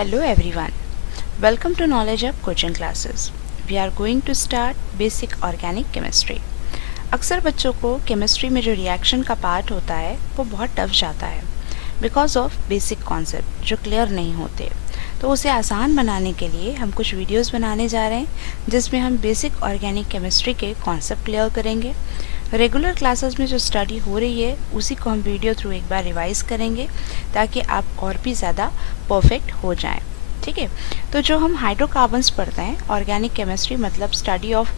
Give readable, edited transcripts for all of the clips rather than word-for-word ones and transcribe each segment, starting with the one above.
Hello everyone. Welcome to Knowledge Up coaching classes. We are going to start basic organic chemistry. अक्सर बच्चों को chemistry में जो reaction का पार्ट होता है वो बहुत टफ जाता है बिकॉज ऑफ बेसिक कॉन्सेप्ट जो क्लियर नहीं होते। तो उसे आसान बनाने के लिए हम कुछ वीडियोस बनाने जा रहे हैं जिसमें हम बेसिक ऑर्गेनिक केमिस्ट्री के कॉन्सेप्ट क्लियर करेंगे। रेगुलर क्लासेस में जो स्टडी हो रही है उसी को हम वीडियो थ्रू एक बार रिवाइज करेंगे ताकि आप और भी ज़्यादा परफेक्ट हो जाएं। ठीक है, तो जो हम हाइड्रोकार्बन्स पढ़ते हैं ऑर्गेनिक केमिस्ट्री मतलब स्टडी ऑफ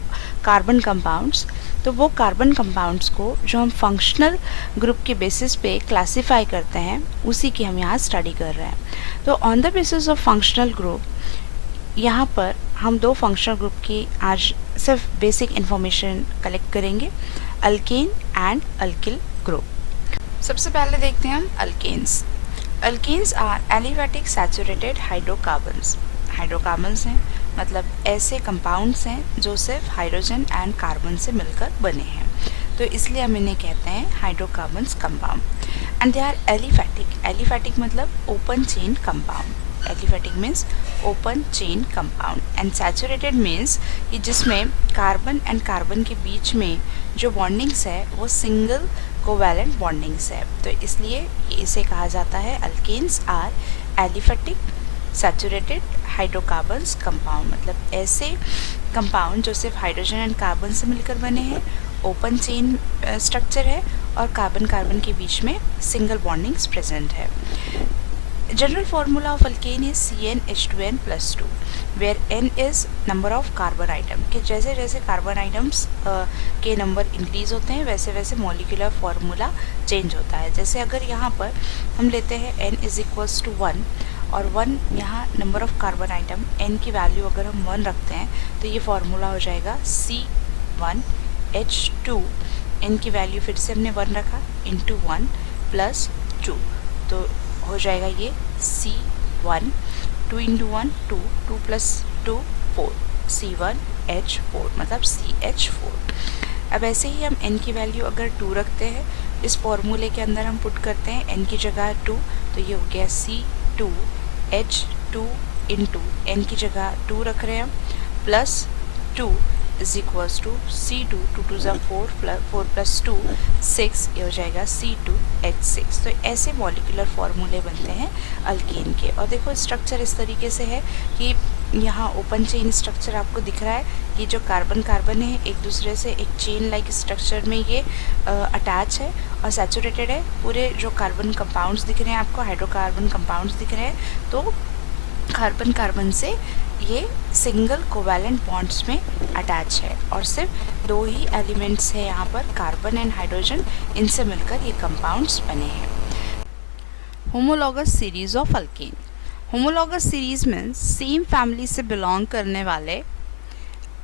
कार्बन कंपाउंड्स, तो वो कार्बन कंपाउंड्स को जो हम फंक्शनल ग्रुप के बेसिस पे क्लासिफाई करते हैं उसी की हम यहाँ स्टडी कर रहे हैं। तो on the basis of functional group यहाँ पर हम दो फंक्शनल ग्रुप की आज सिर्फ बेसिक इन्फॉर्मेशन कलेक्ट करेंगे, अल्केन एंड अल्किल ग्रुप। सबसे पहले देखते हैं हम alkanes. Alkanes are aliphatic saturated hydrocarbons. Hydrocarbons हैं मतलब ऐसे कंपाउंड्स हैं जो सिर्फ हाइड्रोजन एंड कार्बन से मिलकर बने हैं, तो इसलिए हम इन्हें कहते हैं hydrocarbons compound. And they are aliphatic. Aliphatic मतलब open chain compound. Aliphatic means open chain compound and saturated means कि जिसमें कार्बन एंड कार्बन के बीच में जो बॉन्डिंग्स है वो सिंगल कोवैलेंट बॉन्डिंग्स है, तो इसलिए इसे कहा जाता है alkanes are aliphatic saturated hydrocarbons compound. मतलब ऐसे कंपाउंड जो सिर्फ हाइड्रोजन एंड कार्बन से मिलकर बने हैं, ओपन चेन स्ट्रक्चर है और कार्बन कार्बन के बीच में सिंगल बॉन्डिंग्स प्रेजेंट है। General formula of alkane is CnH2n+2 where n is number of carbon atom। कि जैसे जैसे कार्बन आइटम्स के नंबर इंक्रीज होते हैं वैसे वैसे मॉलिक्यूलर फार्मूला चेंज होता है। जैसे अगर यहाँ पर हम लेते हैं n = 1 और 1 यहाँ number of carbon item, n की वैल्यू अगर हम 1 रखते हैं तो ये फार्मूला हो जाएगा C1H2। n की वैल्यू फिर से हमने 1 रखा इंटू 1 + 2, तो हो जाएगा ये C1, 2 × 1 2, 2 + 2 4, C1H4 मतलब CH4। अब ऐसे ही हम n की वैल्यू अगर 2 रखते हैं, इस फॉर्मूले के अंदर हम पुट करते हैं n की जगह 2, तो ये हो गया C2H2 इंटू n की जगह 2 रख रहे हैं हम प्लस 2 = C2, 2 × 2 4, 4 + 2 6, ये हो जाएगा C2H6। तो ऐसे मॉलिक्यूलर फार्मूले बनते हैं अल्केन के। और देखो स्ट्रक्चर इस तरीके से है कि यहाँ ओपन चेन स्ट्रक्चर आपको दिख रहा है कि जो कार्बन कार्बन है एक दूसरे से एक चेन लाइक स्ट्रक्चर में ये अटैच है और सैचुरेटेड है। पूरे जो कार्बन कंपाउंड्स दिख रहे हैं आपको, हाइड्रोकार्बन कंपाउंड्स दिख रहे हैं, तो कार्बन कार्बन से ये सिंगल कोवैलेंट बॉन्ड्स में अटैच है और सिर्फ दो ही एलिमेंट्स है यहाँ पर, कार्बन एंड हाइड्रोजन, इनसे मिलकर ये कंपाउंड्स बने हैं। Homologous series of alkane. Homologous series means same family से बिलोंग करने वाले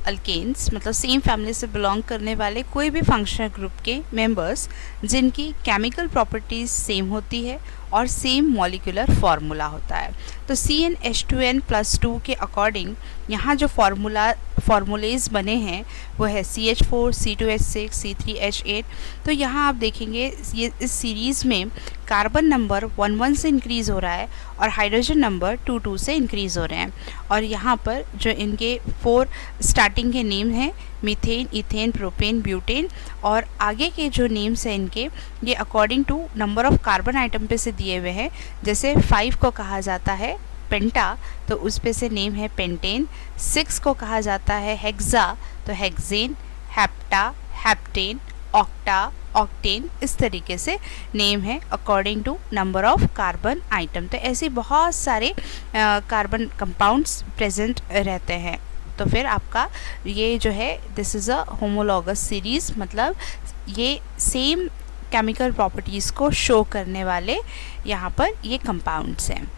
अल्केन्स, मतलब सेम फैमिली से बिलोंग करने वाले कोई भी फंक्शनल ग्रुप के मेंबर्स जिनकी केमिकल प्रॉपर्टीज़ सेम होती है और सेम मॉलिक्यूलर फार्मूला होता है। तो CnH2n+2 के अकॉर्डिंग यहाँ जो फार्मूलेज बने हैं वो है CH4, C2H6, C3H8। तो यहाँ आप देखेंगे ये इस सीरीज़ में कार्बन नंबर 1 से इंक्रीज़ हो रहा है और हाइड्रोजन नंबर 2 से इंक्रीज़ हो रहे हैं। और यहाँ पर जो इनके 4 स्टार्टिंग के नेम हैं मीथेन, इथेन, प्रोपेन, ब्यूटेन, और आगे के जो नेम्स हैं इनके ये according to number of carbon atom पे से दिए हुए हैं। जैसे 5 को कहा जाता है पेंटा, तो उस पे से नेम है पेंटेन। 6 को कहा जाता है हेक्सा, तो hexane, hepta, heptane, octa, octane, इस तरीके से नेम है according to number of carbon atom. तो ऐसे बहुत सारे कार्बन कंपाउंड्स प्रेजेंट रहते हैं। तो फिर आपका ये जो है this is a homologous series, मतलब ये सेम केमिकल प्रॉपर्टीज़ को शो करने वाले यहाँ पर ये कंपाउंड्स हैं।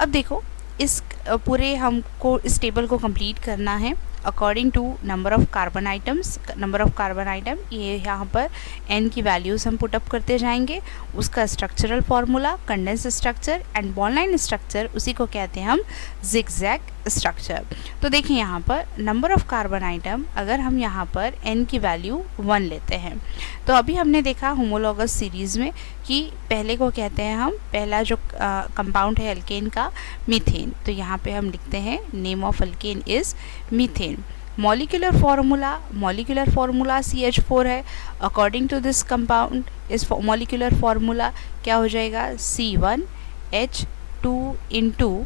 अब देखो इस पूरे हमको इस टेबल को कंप्लीट करना है according to number of carbon atoms. Number of carbon atom ये यहाँ पर n की वैल्यूज़ हम पुटअप करते जाएंगे, उसका structural formula, condense structure and bond line structure, उसी को कहते हैं हम जिगजैग स्ट्रक्चर। तो देखिए यहाँ पर नंबर ऑफ कार्बन आइटम, अगर हम यहाँ पर n की वैल्यू 1 लेते हैं, तो अभी हमने देखा होमोलॉगस सीरीज़ में कि पहले को कहते हैं हम, पहला जो कंपाउंड है अल्केन का, मीथेन। तो यहाँ पे हम लिखते हैं name of alkane is methane. Molecular formula CH4 है। अकॉर्डिंग टू दिस कंपाउंड, इस मॉलिक्यूलर फार्मूला क्या हो जाएगा, C1H2 इंटू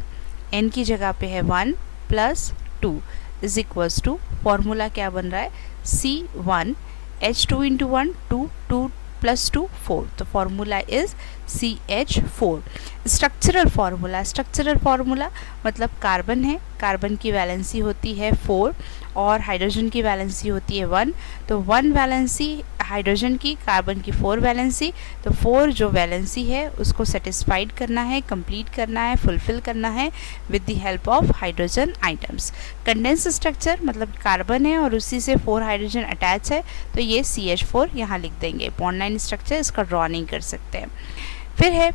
n की जगह पे है 1 plus 2 is equals to, formula क्या बन रहा है, C1H2 इंटू 1, 2 प्लस 2 4, तो formula is CH4। Structural formula मतलब कार्बन है, कार्बन की वैलेंसी होती है 4 और हाइड्रोजन की वैलेंसी होती है 1, तो 1 वैलेंसी हाइड्रोजन की, कार्बन की 4 वैलेंसी, तो 4 जो वैलेंसी है उसको सेटिस्फाइड करना है, कंप्लीट करना है, फुलफिल करना है with the help of hydrogen items. Condense structure मतलब कार्बन है और उसी से 4 हाइड्रोजन अटैच है, तो ये CH4 यहाँ लिख देंगे। बॉन्ड लाइन स्ट्रक्चर इसका ड्रॉ नहीं कर सकते हैं। फिर है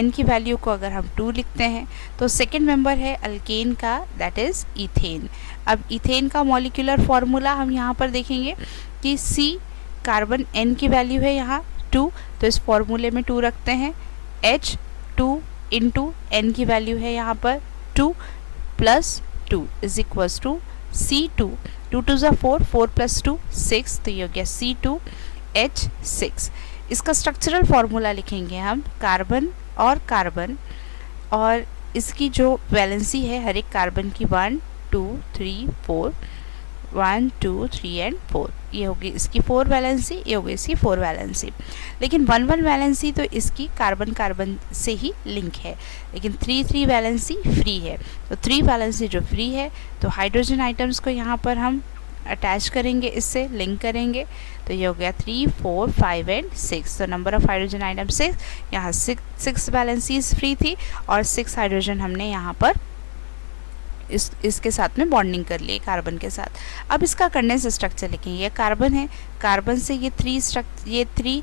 n की वैल्यू को अगर हम 2 लिखते हैं, तो सेकेंड मेंबर है अल्केन का, दैट इज़ इथेन। अब इथेन का मॉलिक्यूलर फार्मूला हम यहाँ पर देखेंगे कि C कार्बन n की वैल्यू है यहाँ 2, तो इस फॉर्मूले में 2 रखते हैं। H2 इंटू n की वैल्यू है यहाँ पर 2 plus 2 is equals to C2, 2 2 ज़ा 4, 4 प्लस 2 6, तो ये हो गया C2H6। इसका स्ट्रक्चरल फार्मूला लिखेंगे हम, कार्बन और इसकी जो वैलेंसी है हर एक कार्बन की 1 2 3 4, 1 2 3 एंड 4, ये होगी इसकी 4 वैलेंसी, ये होगी इसकी 4 वैलेंसी। लेकिन 1 1 वैलेंसी तो इसकी कार्बन से ही लिंक है, लेकिन 3 3 वैलेंसी फ्री है। तो 3 वैलेंसी जो फ्री है, तो हाइड्रोजन आइटम्स को यहाँ पर हम अटैच करेंगे, इससे लिंक करेंगे, तो ये हो गया 3 4 5 एंड 6। तो नंबर ऑफ हाइड्रोजन आइटम 6, यहाँ 6 वैलेंसीज फ्री थी और 6 हाइड्रोजन हमने यहाँ पर इसके साथ में बॉन्डिंग कर लिए कार्बन के साथ। अब इसका कंडेंस स्ट्रक्चर लिखेंगे, ये कार्बन है, कार्बन से ये 3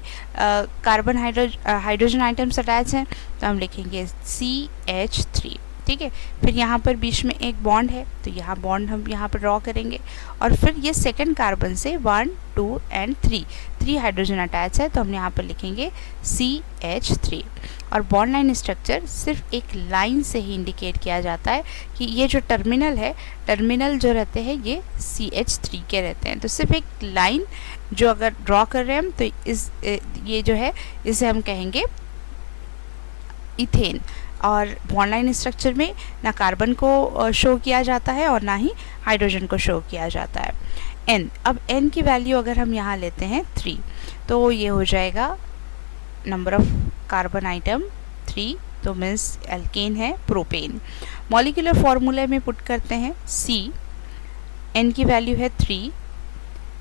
कार्बन हाइड्रोजन आइटम्स अटैच हैं, तो हम लिखेंगे CH3, ठीक है। फिर यहाँ पर बीच में एक बॉन्ड है, तो यहाँ बॉन्ड हम यहाँ पर ड्रॉ करेंगे, और फिर ये सेकंड कार्बन से 1 2 एंड 3 हाइड्रोजन अटैच है, तो हम यहाँ पर लिखेंगे CH3। और बॉन्ड लाइन स्ट्रक्चर सिर्फ एक लाइन से ही इंडिकेट किया जाता है कि ये जो टर्मिनल जो रहते हैं ये CH3 के रहते हैं। तो सिर्फ एक लाइन जो अगर ड्रॉ कर रहे हैं हम, तो ये जो है इसे हम कहेंगे इथेन। और बॉन्ड लाइन स्ट्रक्चर में ना कार्बन को शो किया जाता है और ना ही हाइड्रोजन को शो किया जाता है। n, अब n की वैल्यू अगर हम यहाँ लेते हैं 3, तो ये हो जाएगा नंबर ऑफ कार्बन आइटम 3, तो मीन्स एल्केन है प्रोपेन। मॉलिक्यूलर फार्मूले में पुट करते हैं C, n की वैल्यू है 3,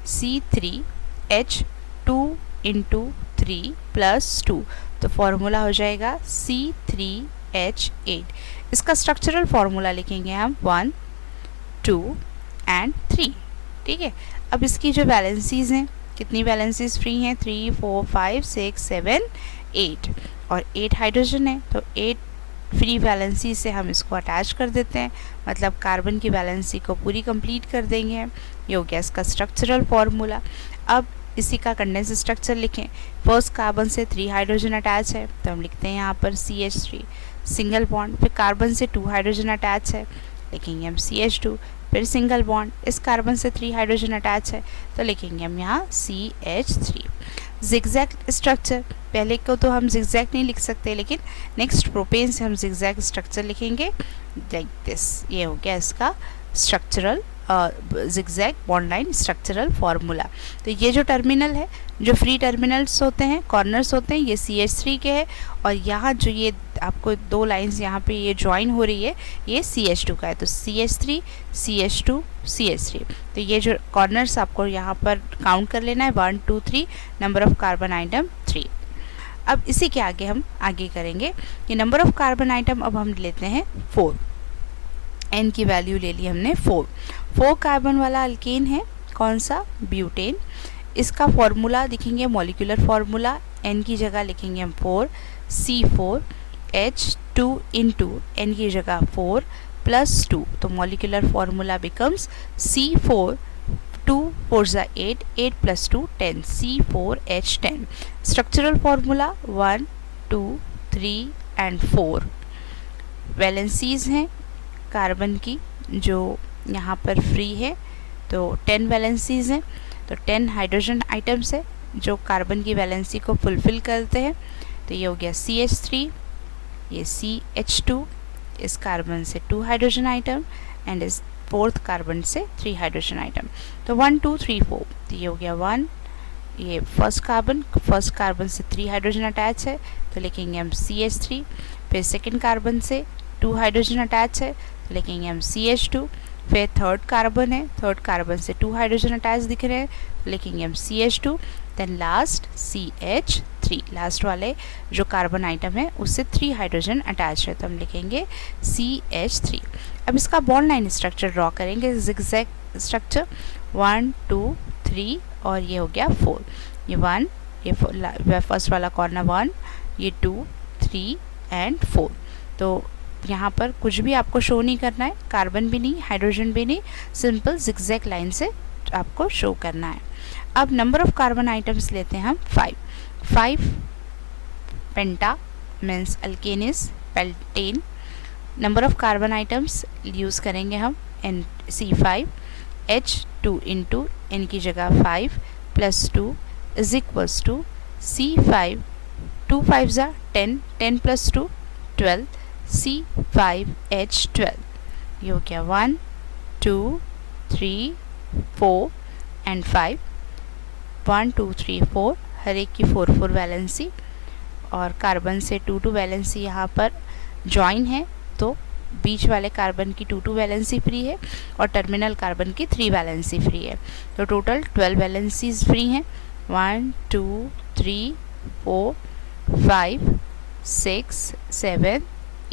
C3H2 इंटू 3 प्लस 2, तो फॉर्मूला हो जाएगा C3H8। इसका स्ट्रक्चरल फार्मूला लिखेंगे हम 1 2 एंड 3, ठीक है। अब इसकी जो वैलेंसीज हैं, कितनी वैलेंसीज फ्री हैं, 3 4 5 6 7 8, और 8 हाइड्रोजन है, तो 8 फ्री वैलेंसी से हम इसको अटैच कर देते हैं, मतलब कार्बन की वैलेंसी को पूरी कंप्लीट कर देंगे हम। ये हो गया इसका स्ट्रक्चरल फार्मूला। अब इसी का कंडेंस स्ट्रक्चर लिखें, फर्स्ट कार्बन से 3 हाइड्रोजन अटैच है, तो हम लिखते हैं यहाँ पर CH3 सिंगल बॉन्ड, फिर कार्बन से 2 हाइड्रोजन अटैच है, लिखेंगे हम CH2, फिर सिंगल बॉन्ड, इस कार्बन से 3 हाइड्रोजन अटैच है, तो लिखेंगे हम यहाँ CH3। जिगजैग स्ट्रक्चर, पहले को तो हम जिगजैग नहीं लिख सकते, लेकिन नेक्स्ट प्रोपेन से हम जिगजैग स्ट्रक्चर लिखेंगे लाइक दिस। ये हो गया इसका structural zigzag bond line structural formula. तो ये जो टर्मिनल है, जो फ्री टर्मिनल्स होते हैं, कॉर्नर्स होते हैं, ये CH3 के हैं, और यहाँ जो ये आपको 2 लाइंस यहाँ पे ये ज्वाइन हो रही है, ये CH2 का है, तो CH3 CH2 CH3। तो ये जो कॉर्नर्स आपको यहाँ पर काउंट कर लेना है, 1 2 3, नंबर ऑफ कार्बन आइटम 3। अब इसी के आगे हम आगे करेंगे कि नंबर ऑफ कार्बन आइटम अब हम लेते हैं 4, n की वैल्यू ले ली हमने 4 कार्बन वाला अल्केन है, कौन सा, ब्यूटेन। इसका फॉर्मूला दिखेंगे, मॉलिक्यूलर फार्मूला, n की जगह लिखेंगे हम 4, C4H2 इंटू n की जगह 4 plus 2. तो molecular formula becomes C4, 2 4s are 8, 8 plus 2 10, C4H10. Structural formula 1, 2, 3 and 4. Valencies हैं कार्बन की जो यहाँ पर फ्री है, तो 10 वैलेंसीज हैं, तो 10 हाइड्रोजन आइटम्स है जो कार्बन की वैलेंसी को फुलफिल करते हैं। तो ये हो गया CH3, ये CH2, इस कार्बन से 2 हाइड्रोजन आइटम एंड इस फोर्थ कार्बन से 3 हाइड्रोजन आइटम। तो 1 2 3 4, तो ये हो गया 1, ये फर्स्ट कार्बन से 3 हाइड्रोजन अटैच है तो लिखेंगे हम CH3। फिर सेकेंड कार्बन से 2 हाइड्रोजन अटैच है तो लिखेंगे हम CH2। फिर थर्ड कार्बन है, थर्ड कार्बन से 2 हाइड्रोजन अटैच दिख रहे हैं तो लिखेंगे हम CH2। Then last CH3, last वाले जो कार्बन आइटम है उससे 3 हाइड्रोजन अटैच है तो हम लिखेंगे CH3। अब इसका बॉन्ड लाइन स्ट्रक्चर ड्रॉ करेंगे, जिगजैग स्ट्रक्चर 1 2 3 और ये हो गया 4। ये 1, ये फर्स्ट वाला कॉर्नर 1, ये 2 3 एंड 4। तो यहाँ पर कुछ भी आपको शो नहीं करना है, कार्बन भी नहीं, हाइड्रोजन भी नहीं, सिंपल जिगजैग लाइन से आपको शो करना है। अब नंबर ऑफ कार्बन आइटम्स लेते हैं हम 5 penta means alkanes pentane. Number of carbon items use करेंगे हम C5, H2 इंटू n की जगह 5 plus 2 is equals to C5, 2 5s are 10, 10 plus 2 12, C5H12। ये हो गया 1 2 3 4 एंड 5, 1 2 3 4, हर एक की 4 4 वैलेंसी और कार्बन से 2 2 वैलेंसी यहाँ पर जॉइन है तो बीच वाले कार्बन की 2 2 वैलेंसी फ्री है और टर्मिनल कार्बन की 3 वैलेंसी फ्री है। तो टोटल 12 वैलेंसीज फ्री हैं। 1 2 3 4 5 6 7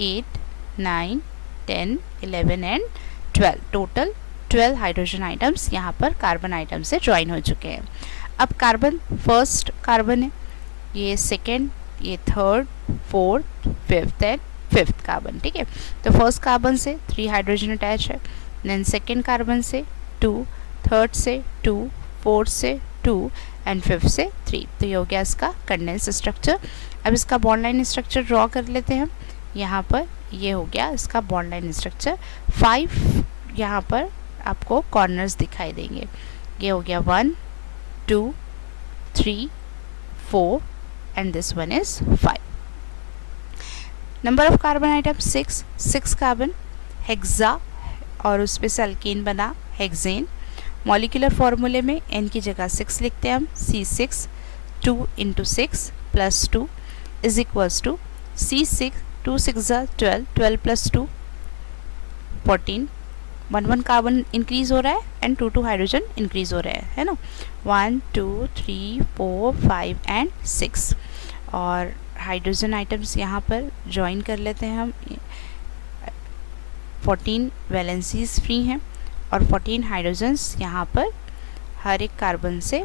8 9 10 11 एंड 12, टोटल 12 हाइड्रोजन आइटम्स यहाँ पर कार्बन आइटम से ज्वाइन हो चुके हैं। अब कार्बन फर्स्ट कार्बन है, ये सेकेंड, ये third, fourth, fifth and fifth carbon, ठीक है। तो फर्स्ट कार्बन से 3 हाइड्रोजन अटैच है, देन सेकेंड कार्बन से 2, थर्ड से 2, फोर्थ से 2 एंड फिफ्थ से 3। तो ये हो गया इसका कंडेंस स्ट्रक्चर। अब इसका बॉन्ड लाइन स्ट्रक्चर ड्रॉ कर लेते हैं हम। यहाँ पर ये हो गया इसका बॉन्ड लाइन स्ट्रक्चर। 5 यहाँ पर आपको कॉर्नर्स दिखाई देंगे। ये हो गया 1 2 3 4 and this one is 5। Number of carbon item 6 carbon hexa और उस पर से अल्केन बना हेक्सेन। मॉलिक्यूलर फार्मूले में n की जगह 6 लिखते हैं हम, C6, 2 into 6 plus 2 is equals to C6, 2 6 12, 12 plus 2 14, 1 1 carbon increase हो रहा है एंड 2 2 हाइड्रोजन इंक्रीज हो रहा है ना। 1 2 3 4 5 एंड 6 और हाइड्रोजन आइटम्स यहाँ पर ज्वाइन कर लेते हैं हम। 14 वैलेंसीज फ्री हैं और 14 हाइड्रोजन्स यहाँ पर हर एक कार्बन से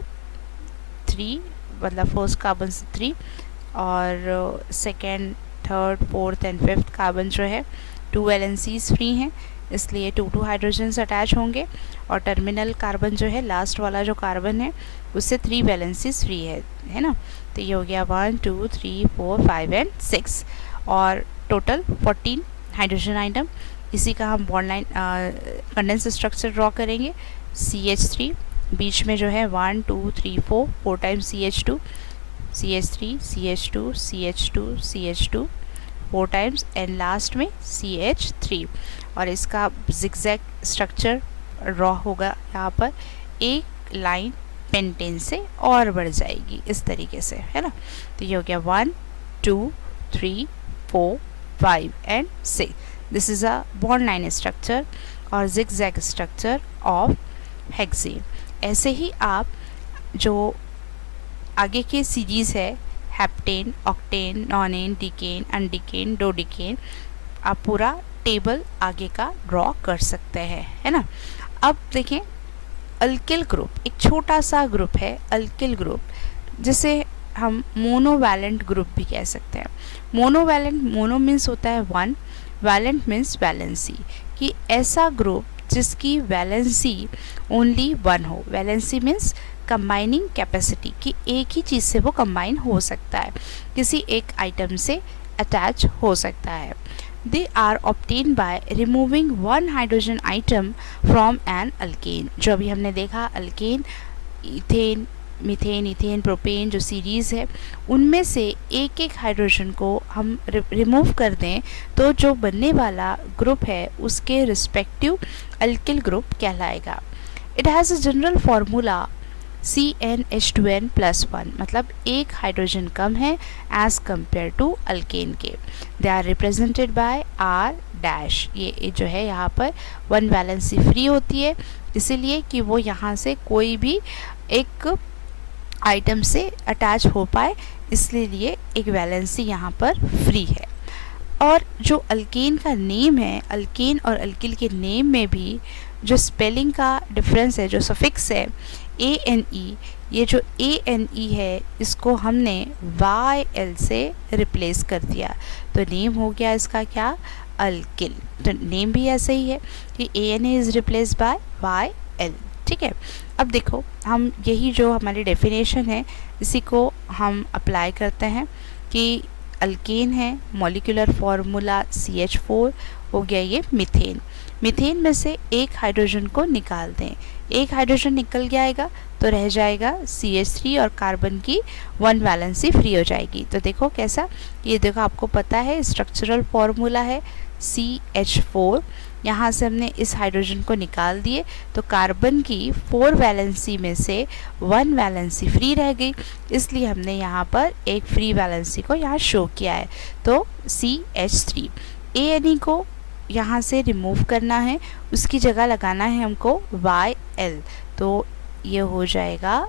3, मतलब फर्स्ट कार्बन से 3 और second, third, fourth and fifth carbon जो है 2 वैलेंसीज फ्री हैं, इसलिए 2 2 हाइड्रोजन्स अटैच होंगे और टर्मिनल कार्बन जो है लास्ट वाला जो कार्बन है उससे 3 वैलेंसीज फ्री है ना। तो ये हो गया 1 2 3 4 5 एंड 6 और टोटल 14 हाइड्रोजन आइटम। इसी का हम bond line condense structure draw करेंगे। CH3 बीच में जो है 1 2 3 4 4 times CH2, CH3 CH2 CH2 CH2 4 times and last में CH3 और इसका जिगजैग स्ट्रक्चर ड्रॉ होगा। यहाँ पर एक लाइन पेंटेन से और बढ़ जाएगी इस तरीके से, है ना। तो ये हो गया 1 2 3 4 5 and 6। This is a bond line structure और जिगजैग स्ट्रक्चर ऑफ हेक्सेन। ऐसे ही आप जो आगे की सीरीज़ है हेप्टेन, ऑक्टेन, नॉनेन, डिकेन, अनडिकेन, डोडिकेन, आप पूरा टेबल आगे का ड्रॉ कर सकते हैं, है ना। अब देखें अल्किल ग्रुप, एक छोटा सा ग्रुप है अल्किल ग्रुप, जिसे हम मोनोवैलेंट ग्रुप भी कह सकते हैं। मोनोवैलेंट, मोनो मीन्स होता है 1, वैलेंट मीन्स वैलेंसी, कि ऐसा ग्रुप जिसकी वैलेंसी ओनली 1 हो। वैलेंसी मीन्स कंबाइनिंग कैपेसिटी, कि एक ही चीज़ से वो कंबाइन हो सकता है, किसी एक आइटम से अटैच हो सकता है। They are obtained by removing one hydrogen atom from an alkane. जो अभी हमने देखा alkane, ethane, methane, ethane, propane जो सीरीज़ है, उनमें से एक एक हाइड्रोजन को हम रिमूव कर दें तो जो बनने वाला ग्रुप है उसके रिस्पेक्टिव अल्किल ग्रुप कहलाएगा। It has a general formula CnH2n+1, मतलब एक हाइड्रोजन कम है एज कम्पेयर टू अल्केन के। They are represented by R dash. ये जो है यहाँ पर वन वैलेंसी फ्री होती है, इसीलिए कि वो यहाँ से कोई भी एक आइटम से अटैच हो पाए, इसलिए एक वैलेंसी यहाँ पर फ्री है। और जो अल्केन का नेम है, अल्केन और अल्किल के नेम में भी जो स्पेलिंग का डिफरेंस है, जो सफिक्स है ANE, ये जो ANE है इसको हमने YL से रिप्लेस कर दिया, तो नेम हो गया इसका क्या, अल्किल। तो नेम भी ऐसे ही है कि ANA is replace by YL। ठीक है, अब देखो हम यही जो हमारी डेफिनेशन है इसी को हम अप्लाई करते हैं कि अल्केन है, मॉलिक्यूलर फार्मूला CH4, हो गया ये मीथेन। मीथेन में से एक हाइड्रोजन को निकाल दें, एक हाइड्रोजन निकल जाएगा तो रह जाएगा CH3 और कार्बन की वन वैलेंसी फ्री हो जाएगी। तो देखो कैसा, ये देखो आपको पता है स्ट्रक्चरल फार्मूला है CH4, यहाँ से हमने इस हाइड्रोजन को निकाल दिए तो कार्बन की 4 वैलेंसी में से 1 वैलेंसी फ्री रह गई, इसलिए हमने यहाँ पर एक फ्री वैलेंसी को यहाँ शो किया है, तो CH3। ANE को यहाँ से रिमूव करना है, उसकी जगह लगाना है हमको YL, तो ये हो जाएगा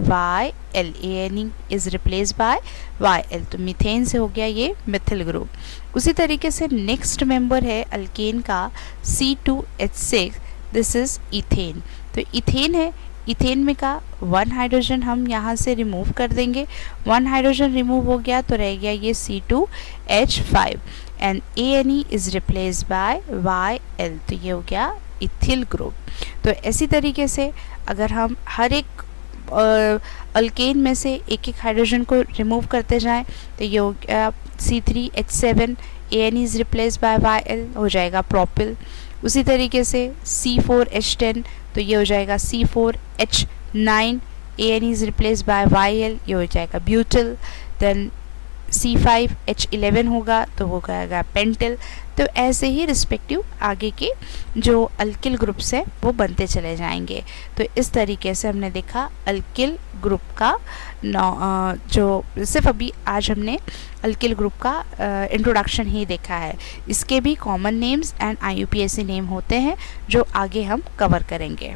YL। ANE is replace by YL, तो मीथेन से हो गया ये मिथिल ग्रुप। उसी तरीके से नेक्स्ट मेंबर है अल्केन का C2H6, दिस इज़ इथेन। तो इथेन है, इथेन में का 1 हाइड्रोजन हम यहाँ से रिमूव कर देंगे, 1 हाइड्रोजन रिमूव हो गया तो रह गया ये C2H5 and ANE is replace by YL, तो ये हो गया इथिल ग्रुप। तो ऐसी तरीके से अगर हम हर एक अल्केन में से एक एक हाइड्रोजन को रिमूव करते जाएं तो ये हो गया C3H7, ANE is replace by YL, हो जाएगा प्रोपिल। उसी तरीके से C4H10, तो ये हो जाएगा C4H9, ANE is replace by YL, ये हो जाएगा ब्यूटिल। देन C5H11 होगा तो हो जाएगा पेंटिल। तो ऐसे ही रिस्पेक्टिव आगे के जो अल्किल ग्रुप्स हैं वो बनते चले जाएंगे। तो इस तरीके से हमने देखा अल्किल ग्रुप का जो सिर्फ अभी आज हमने अल्किल ग्रुप का इंट्रोडक्शन ही देखा है, इसके भी common names and IUPAC name होते हैं जो आगे हम कवर करेंगे।